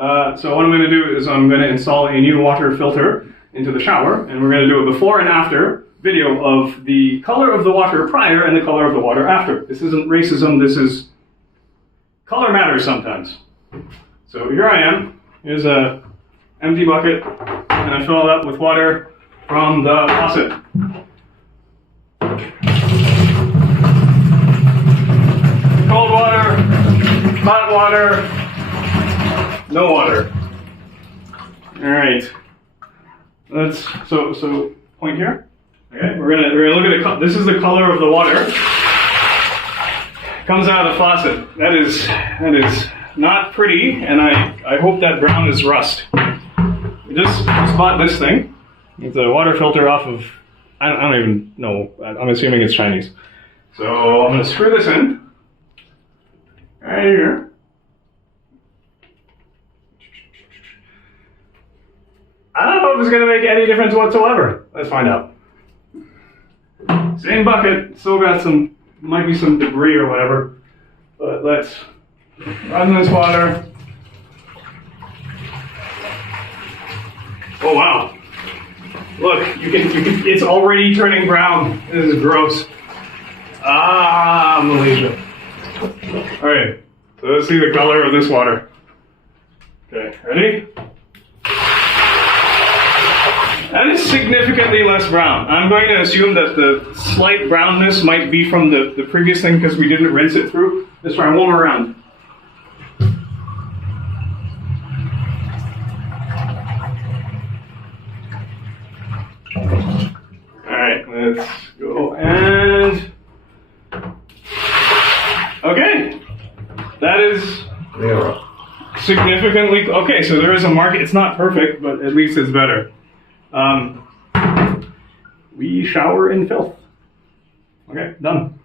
So what I'm going to do is I'm going to install a new water filter into the shower, and we're going to do a before and after video of the color of the water prior and the color of the water after. This isn't racism, this is color matters sometimes. So here I am. Here's a empty bucket, and I fill it up with water from the faucet. Cold water, hot water, no water. All right. Let's so point here. Okay, we're gonna look at it. This is the color of the water. Comes out of the faucet. That is not pretty, and I hope that brown is rust. We just bought this thing. It's a water filter off of, I don't even know. I'm assuming it's Chinese. So I'm gonna screw this in right here. I don't know if it's gonna make any difference whatsoever. Let's find out. Same bucket, still got some, might be some debris or whatever, but let's run this water. Oh wow! Look, you can. It's already turning brown. This is gross. Ah, Malaysia. All right, so let's see the color of this water. Okay, ready? That is significantly less brown. I'm going to assume that the slight brownness might be from the previous thing because we didn't rinse it through. Let's try one more round. Alright, let's go and... Okay. That is significantly... Okay, so there is a market. It's not perfect, but at least it's better. We shower in filth. Okay, done.